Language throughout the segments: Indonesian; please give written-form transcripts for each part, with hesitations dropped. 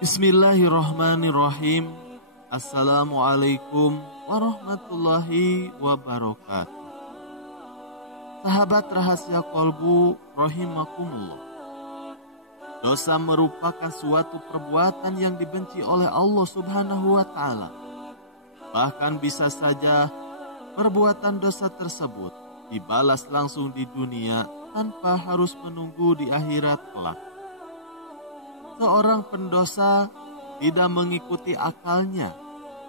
Bismillahirrahmanirrahim. Assalamualaikum warahmatullahi wabarakatuh. Sahabat rahasia kolbu rahimakumullah. Dosa merupakan suatu perbuatan yang dibenci oleh Allah Subhanahu wa Ta'ala. Bahkan bisa saja perbuatan dosa tersebut dibalas langsung di dunia tanpa harus menunggu di akhirat kelak. Seorang pendosa tidak mengikuti akalnya,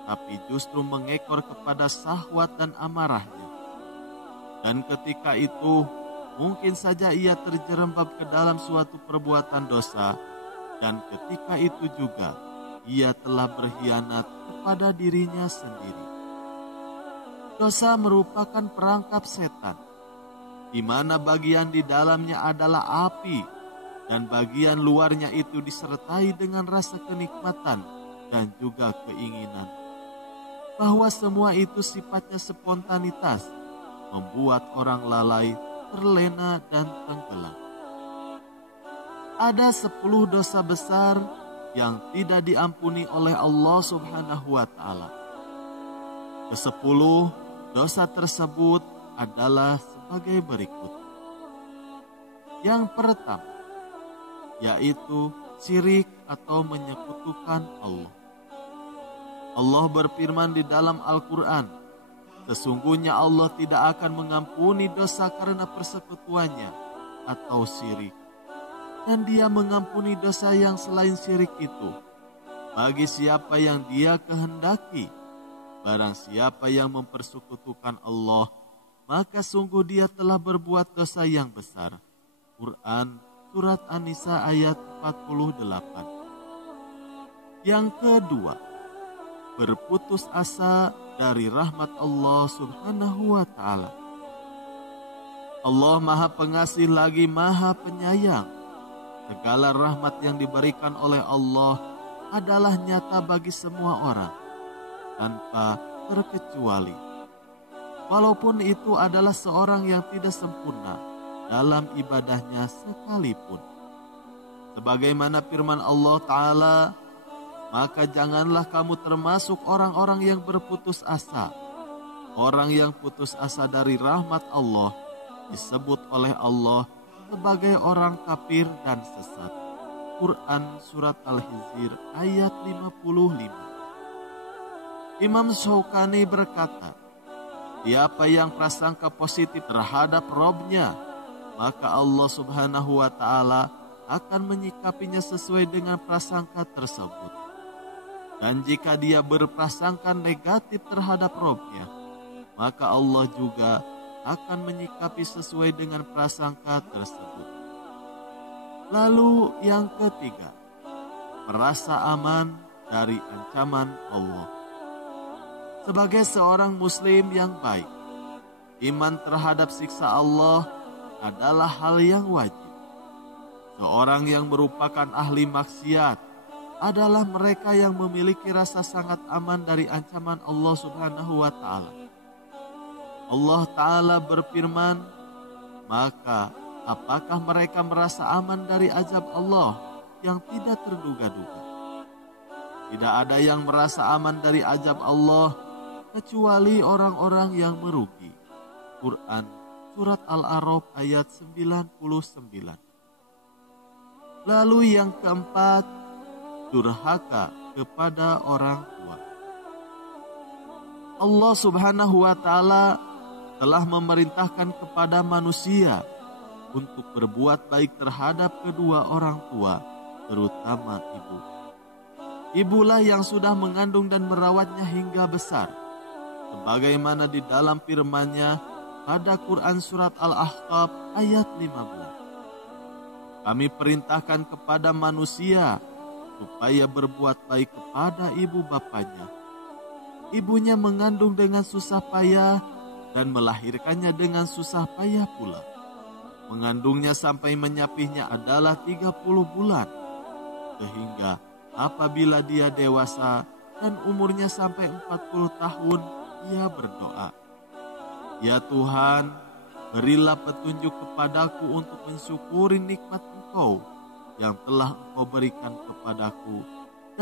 tapi justru mengekor kepada syahwat dan amarahnya. Dan ketika itu, mungkin saja ia terjerembab ke dalam suatu perbuatan dosa, dan ketika itu juga ia telah berkhianat kepada dirinya sendiri. Dosa merupakan perangkap setan, di mana bagian di dalamnya adalah api, dan bagian luarnya itu disertai dengan rasa kenikmatan dan juga keinginan. Bahwa semua itu sifatnya spontanitas, membuat orang lalai, terlena dan tenggelam. Ada 10 dosa besar yang tidak diampuni oleh Allah Subhanahu wa Ta'ala. Ke-10 dosa tersebut adalah sebagai berikut. Yang pertama, yaitu syirik atau menyekutukan Allah. Allah berfirman di dalam Al-Quran, sesungguhnya Allah tidak akan mengampuni dosa karena persekutuannya atau syirik. Dan Dia mengampuni dosa yang selain syirik itu bagi siapa yang Dia kehendaki. Barang siapa yang mempersekutukan Allah, maka sungguh dia telah berbuat dosa yang besar. Quran Surat An-Nisa ayat 48. Yang kedua, berputus asa dari rahmat Allah Subhanahu wa Ta'ala. Allah Maha Pengasih lagi Maha Penyayang. Segala rahmat yang diberikan oleh Allah adalah nyata bagi semua orang, tanpa terkecuali. Walaupun itu adalah seorang yang tidak sempurna dalam ibadahnya sekalipun. Sebagaimana firman Allah Ta'ala, maka janganlah kamu termasuk orang-orang yang berputus asa. Orang yang putus asa dari rahmat Allah disebut oleh Allah sebagai orang kafir dan sesat. Quran Surat Al-Hijr ayat 55. Imam Syaukani berkata, siapa yang prasangka positif terhadap Robnya, maka Allah Subhanahu wa Ta'ala akan menyikapinya sesuai dengan prasangka tersebut. Dan jika dia berprasangka negatif terhadap Robnya, maka Allah juga akan menyikapi sesuai dengan prasangka tersebut. Lalu yang ketiga, merasa aman dari ancaman Allah. Sebagai seorang muslim yang baik, iman terhadap siksa Allah adalah hal yang wajib. Seorang yang merupakan ahli maksiat adalah mereka yang memiliki rasa sangat aman dari ancaman Allah Subhanahu wa Ta'ala. Allah Ta'ala berfirman, maka apakah mereka merasa aman dari azab Allah yang tidak terduga-duga? Tidak ada yang merasa aman dari azab Allah kecuali orang-orang yang merugi. Quran Surat Al-A'raf ayat 99. Lalu yang keempat, durhaka kepada orang tua. Allah Subhanahu wa Ta'ala telah memerintahkan kepada manusia untuk berbuat baik terhadap kedua orang tua, terutama ibu. Ibulah yang sudah mengandung dan merawatnya hingga besar, sebagaimana di dalam firman-Nya pada Quran Surat Al-Ahqaf ayat 15. Kami perintahkan kepada manusia supaya berbuat baik kepada ibu bapanya. Ibunya mengandung dengan susah payah dan melahirkannya dengan susah payah pula. Mengandungnya sampai menyapihnya adalah 30 bulan. Sehingga apabila dia dewasa dan umurnya sampai 40 tahun, ia berdoa, ya Tuhan, berilah petunjuk kepadaku untuk mensyukuri nikmat Engkau yang telah Engkau berikan kepadaku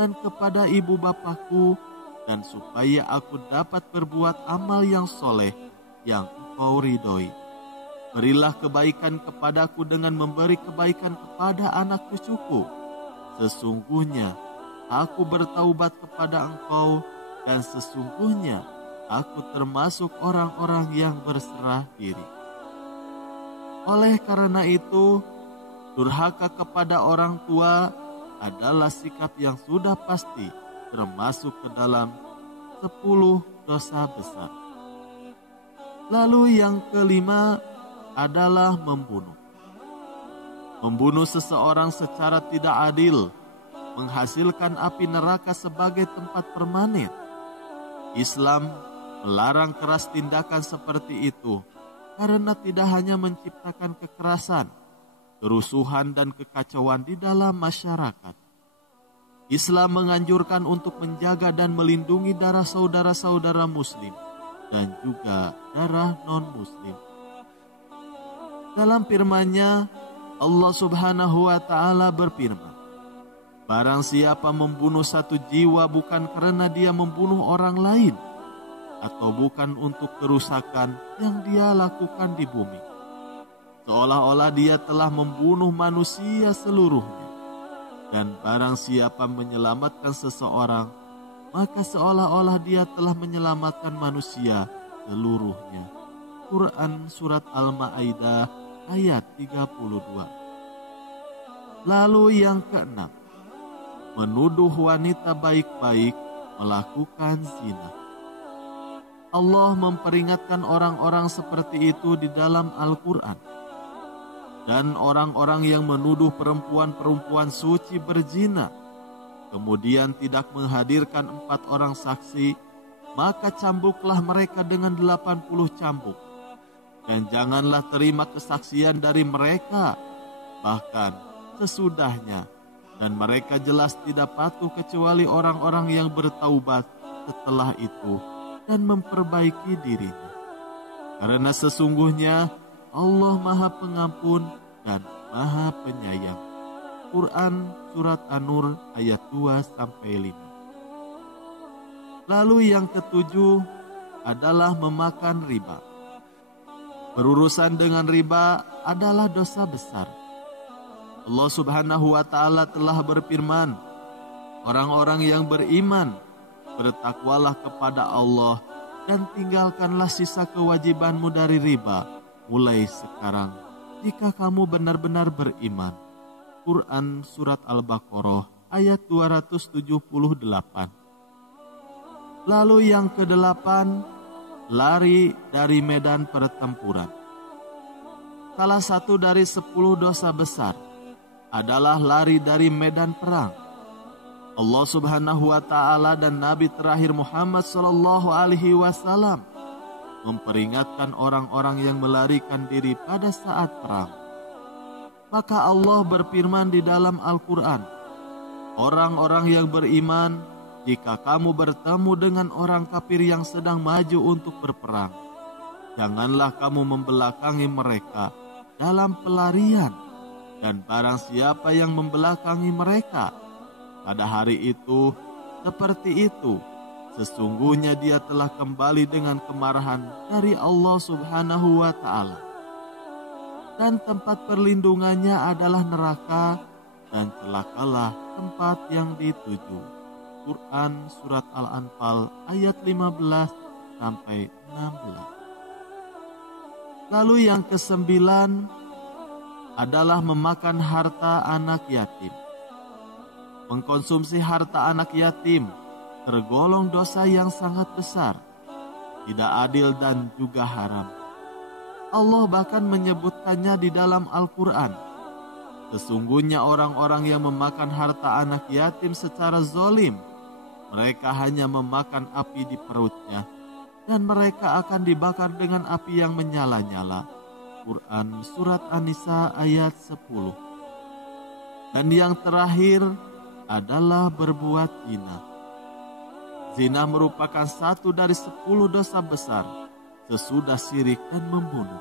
dan kepada ibu bapakku, dan supaya aku dapat berbuat amal yang soleh yang Engkau ridhoi. Berilah kebaikan kepadaku dengan memberi kebaikan kepada anak cucuku. Sesungguhnya aku bertaubat kepada Engkau, dan sesungguhnya aku termasuk orang-orang yang berserah diri. Oleh karena itu, durhaka kepada orang tua adalah sikap yang sudah pasti termasuk ke dalam 10 dosa besar. Lalu yang kelima adalah membunuh. Membunuh seseorang secara tidak adil menghasilkan api neraka sebagai tempat permanen. Islam melarang keras tindakan seperti itu karena tidak hanya menciptakan kekerasan, kerusuhan dan kekacauan di dalam masyarakat. Islam menganjurkan untuk menjaga dan melindungi darah saudara-saudara muslim dan juga darah non-muslim. Dalam firman-Nya, Allah Subhanahu wa Ta'ala berfirman, barang siapa membunuh satu jiwa bukan karena dia membunuh orang lain, atau bukan untuk kerusakan yang dia lakukan di bumi, seolah-olah dia telah membunuh manusia seluruhnya. Dan barang siapa menyelamatkan seseorang, maka seolah-olah dia telah menyelamatkan manusia seluruhnya. Quran Surat Al-Ma'idah ayat 32. Lalu yang keenam, menuduh wanita baik-baik melakukan zina. Allah memperingatkan orang-orang seperti itu di dalam Al-Quran. Dan orang-orang yang menuduh perempuan-perempuan suci berzina, kemudian tidak menghadirkan 4 orang saksi, maka cambuklah mereka dengan 80 cambuk. Dan janganlah terima kesaksian dari mereka, bahkan sesudahnya. Dan mereka jelas tidak patuh kecuali orang-orang yang bertaubat setelah itu dan memperbaiki dirinya. Karena sesungguhnya Allah Maha Pengampun dan Maha Penyayang. Quran Surat An-Nur ayat 2-5. Lalu yang ketujuh adalah memakan riba. Berurusan dengan riba adalah dosa besar. Allah Subhanahu wa Ta'ala telah berfirman, orang-orang yang beriman, bertakwalah kepada Allah dan tinggalkanlah sisa kewajibanmu dari riba mulai sekarang, jika kamu benar-benar beriman. Quran Surat Al-Baqarah ayat 278. Lalu yang kedelapan, lari dari medan pertempuran. Salah satu dari 10 dosa besar adalah lari dari medan perang. Allah Subhanahu wa Ta'ala dan Nabi terakhir Muhammad sallallahu alaihi wasallam memperingatkan orang-orang yang melarikan diri pada saat perang. Maka Allah berfirman di dalam Al-Quran, orang-orang yang beriman, jika kamu bertemu dengan orang kafir yang sedang maju untuk berperang, janganlah kamu membelakangi mereka dalam pelarian, dan barang siapa yang membelakangi mereka pada hari itu, seperti itu, sesungguhnya dia telah kembali dengan kemarahan dari Allah Subhanahu wa Ta'ala. Dan tempat perlindungannya adalah neraka, dan celakalah tempat yang dituju. Quran Surat Al-Anfal ayat 15-16. Lalu yang kesembilan adalah memakan harta anak yatim. Mengkonsumsi harta anak yatim tergolong dosa yang sangat besar, tidak adil dan juga haram. Allah bahkan menyebutkannya di dalam Al-Quran. Sesungguhnya orang-orang yang memakan harta anak yatim secara zalim, mereka hanya memakan api di perutnya, dan mereka akan dibakar dengan api yang menyala-nyala. Quran Surat An-Nisa ayat 10. Dan yang terakhir adalah berbuat zina. Zina merupakan satu dari 10 dosa besar sesudah syirik dan membunuh.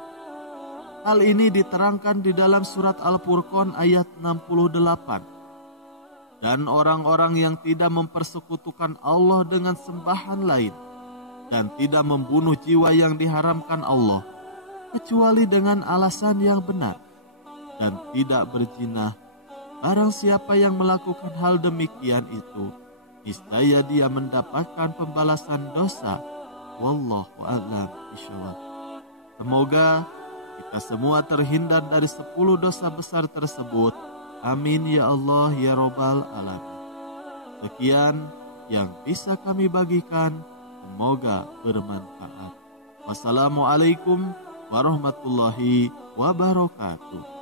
Hal ini diterangkan di dalam surat Al-Furqan ayat 68. dan orang-orang yang tidak mempersekutukan Allah dengan sembahan lain, dan tidak membunuh jiwa yang diharamkan Allah, kecuali dengan alasan yang benar, dan tidak berzina. Barang siapa yang melakukan hal demikian itu, niscaya dia mendapatkan pembalasan dosa. Wallahu a'lam bishawab. Semoga kita semua terhindar dari 10 dosa besar tersebut. Amin ya Allah ya Rabbal alamin. Sekian yang bisa kami bagikan, semoga bermanfaat. Wassalamualaikum warahmatullahi wabarakatuh.